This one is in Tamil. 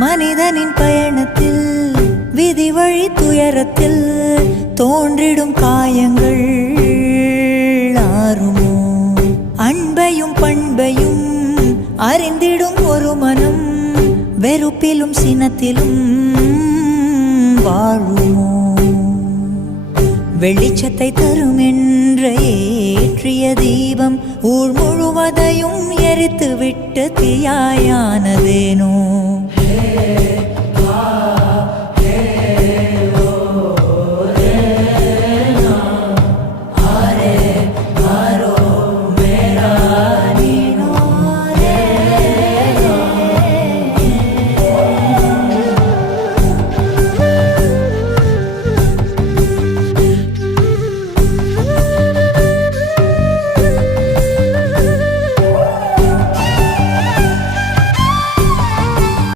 மனிதனின் பயணத்தில் விதி வழி துயரத்தில் தோன்றிடும் காயங்கள் ஆறுமோ? அன்பையும் பண்பையும் அறிந்திடும் ஒரு மனம் வெறுப்பிலும் சினத்திலும் வாழுமோ? வெளிச்சத்தை தரும் என்ற ஏற்றிய தீபம் ஊர் முழுவதையும் எரித்து விட்டு தீயாயானதேனோ?